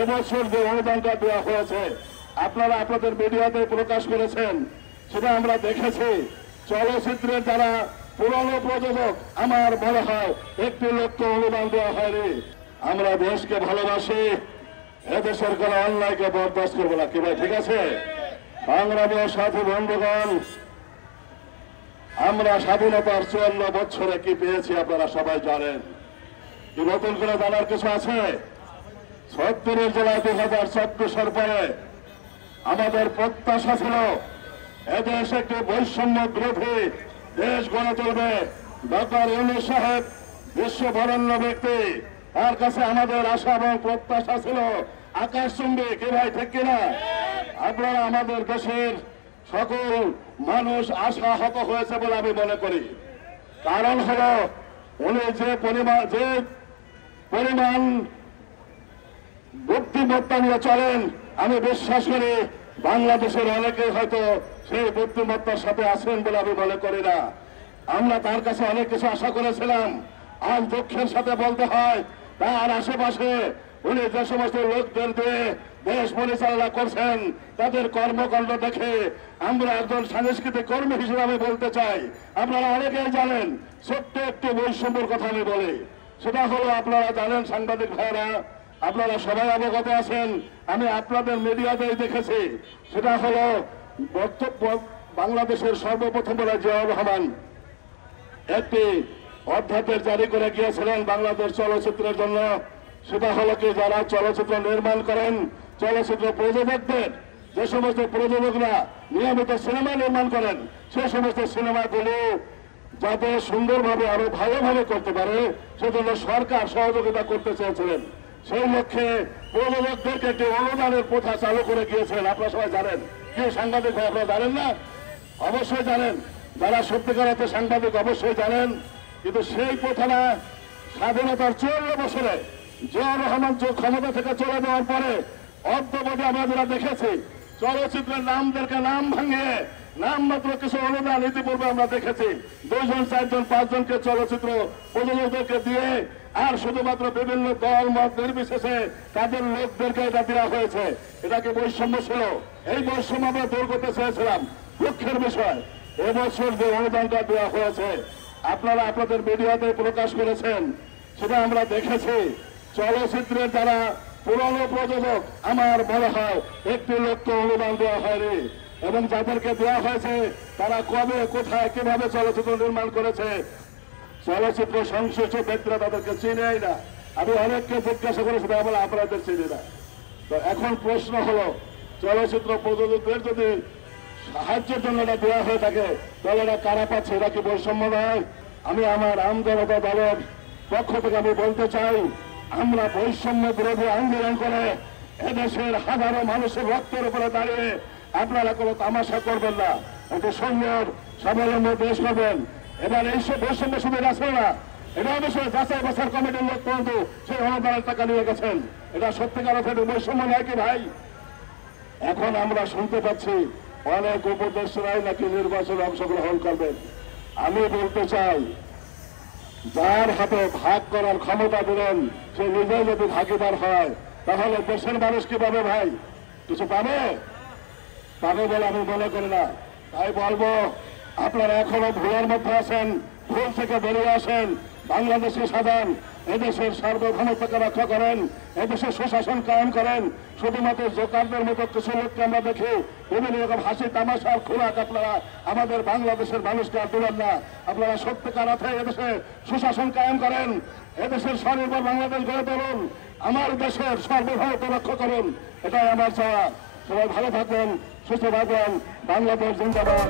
এবছর যে অনুদানটা দেওয়া হয়েছে আপনারা আপনাদের মিডিয়াতে প্রকাশ করেছেন, সেটা আমরা দেখেছি। চলচ্চিত্রের যারা পুরনো প্রযোজক, আমার মনে হয় 1 লক্ষ অনুদান দেওয়া হয়নি। আমরা দেশকে ভালোবাসি, এদেশের কোন অন্যায়কে বরদাস্ত করবো না। কি ভাই, ঠিক আছে? সংগ্রামীয় সাথী বন্ধুগণ, আমরা স্বাধীনতার 54 বছরে কি পেয়েছি আপনারা সবাই জানেন। কি নতুন করে জানার কিছু আছে? 76 জেলায় 2014 পরে আমাদের প্রত্যাশা ছিল এদেশ একটি বৈষম্য বিরোধী দেশ গড়ে তুলবে। ডক্টর ইউনূস সাহেব বিশ্ববরেণ্য ব্যক্তি, তার কাছে আমাদের আশা এবং প্রত্যাশা ছিল আকাশচুম্বী। কি ভাই, ঠিক কিনা? আপনারা আমাদের দেশের সকল মানুষ আশাহত হয়েছে বলে আমি মনে করি। কারণ হল উনি যে পরিমাণ বুদ্ধিমত্তা নিয়ে চলেন, আমি বিশ্বাস করি বাংলাদেশের অনেকে হয়তো সেই বুদ্ধিমত্তার সাথে আছেন বলে আমি মনে করি না। আমরা তার কাছে অনেক কিছু আশা করেছিলাম। আজ দুঃখের সাথে বলতে হয়, তার আশেপাশে উনি যে সমস্ত লোকদের দিয়ে দেশ পরিচালনা করছেন, তাদের কর্মকাণ্ড দেখে আমরা একজন সাংস্কৃতিক কর্মী হিসেবে আমি বলতে চাই, আপনারা অনেকেই জানেন, ছোট্ট একটু বৈষম্যের কথা আমি বলি। সেটা হলো, আপনারা জানেন সাংবাদিক ভাইরা, আপনারা সবাই অবগত আছেন, আমি আপনাদের মিডিয়াতেই দেখেছি। সেটা হলো বাংলাদেশের সর্বপ্রথম বলে জিয়াউর রহমান একটি অধ্যাদেশ জারি করে গিয়েছিলেন বাংলাদেশ চলচ্চিত্রের জন্য। সেটা হলো কি, যারা চলচ্চিত্র নির্মাণ করেন, চলচ্চিত্র প্রযোজকদের, যে সমস্ত প্রযোজকরা নিয়মিত সিনেমা নির্মাণ করেন, সে সমস্ত সিনেমাগুলো যাতে সুন্দরভাবে আরো ভালোভাবে করতে পারে, সেজন্য সরকার সহযোগিতা করতে চেয়েছিলেন। সেই লক্ষ্যে প্রযোজকদেরকে একটি অনুদানের প্রথা চালু করে গিয়েছিলেন। আপনারা সবাই জানেন। কি সাংবাদিক ভাই, আপনারা জানেন না? অবশ্যই জানেন। যারা সত্যিকার অর্থে সাংবাদিক অবশ্যই জানেন। কিন্তু সেই প্রথাটা স্বাধীনতার 54 বছরে জিয়াউর রহমান ক্ষমতা থেকে চলে যাওয়ার পরে অদ্যবধি আমরা যারা দেখেছি, চলচ্চিত্রের নামদেরকে নাম ভাঙিয়ে নাম মাত্র কিছু অনুদান ইতিপূর্বে আমরা দেখেছি 2 জন 4 জন 5 জনকে চলচ্চিত্র প্রযোজকদেরকে দিয়ে, আর শুধুমাত্র বিভিন্ন দল মত নির্বিশেষে তাদের লোকদেরকে এটা দেওয়া হয়েছে। এটাকে বৈষম্য ছিল। এই বৈষম্য আমরা দূর করতে চেয়েছিলাম। দুঃখের বিষয়, এবছর যে অনুদানটা দেওয়া হয়েছে আপনারা আপনাদের মিডিয়াতে প্রকাশ করেছেন, সেটা আমরা দেখেছি। চলচ্চিত্রের যারা পুরনো প্রযোজক, আমার মনে হয় 1 লক্ষ অনুদান দেওয়া হয়নি। এবং যাদেরকে দেওয়া হয়েছে তারা কবে, কোথায়, কিভাবে চলচ্চিত্র নির্মাণ করেছে, চলচ্চিত্র সংশ্লিষ্ট ব্যক্তিরা তাদেরকে চিনেই না। আমি অনেককে জিজ্ঞাসা করেছি, তারা বলে আপনাদের চিনি না। তো এখন প্রশ্ন হলো, চলচ্চিত্র প্রযোজকদের যদি সাহায্যের জন্য এটা দেওয়া হয়ে থাকে, তাহলে এটা কারা পাচ্ছে? এটা কি বৈষম্য নয়? আমি আমার আম জনতা দলের পক্ষ থেকে আমি বলতে চাই, আমরা বৈষম্য বিরোধী আন্দোলন করে এদেশের হাজারো মানুষের রক্তের উপরে দাঁড়িয়ে আপনারা কোনো তামাশা করবেন না, একটু সুন্দর স্বাবলম্বী দেশ করবেন। এবার এইসব বৈষম্য শুধু আছে না, এটা অবশ্যই যাচাই বাছাই কমিটির লোক পর্যন্ত সেই অনুদানের টাকা নিয়ে গেছেন। এটা সত্যিকার অর্থে বৈষম্য নয় কি ভাই? এখন আমরা শুনতে পাচ্ছি অনেক উপদেষ্টারাই নাকি নির্বাচনে অংশগ্রহণ করবেন। আমি বলতে চাই, যার হাতে ভাগ করার ক্ষমতা দিলেন সে নিজেই যদি ভাগিদার হয়, তাহলে দেশের মানুষ কি পাবে ভাই? কিছু পাবে বলে আমি মনে করি না। তাই বলবো, আপনারা এখনো ভুলের মধ্যে আছেন, ভুল থেকে বেরিয়ে আসেন, বাংলাদেশকে সাজান, এদেশের সার্বভৌমত্বকে রক্ষা করেন, এদেশের সুশাসন কায়েম করেন। শুধুমাত্র জোকারদের মতো কিছু লোককে আমরা দেখি বিভিন্ন রকম হাসি তামাশার খোরাক আপনারা আমাদের বাংলাদেশের মানুষকে আর দিলেন না। আপনারা সত্যিকার অর্থে এদেশে সুশাসন কায়েম করেন, এদেশের স্বনির্ভর বাংলাদেশ গড়ে তুলুন, আমার দেশের সার্বভৌমত্ব রক্ষা করুন। এটাই আমার চাওয়া। সবাই ভালো থাকবেন, সুস্থ থাকবেন। বাংলাদেশ জিন্দাবাদ।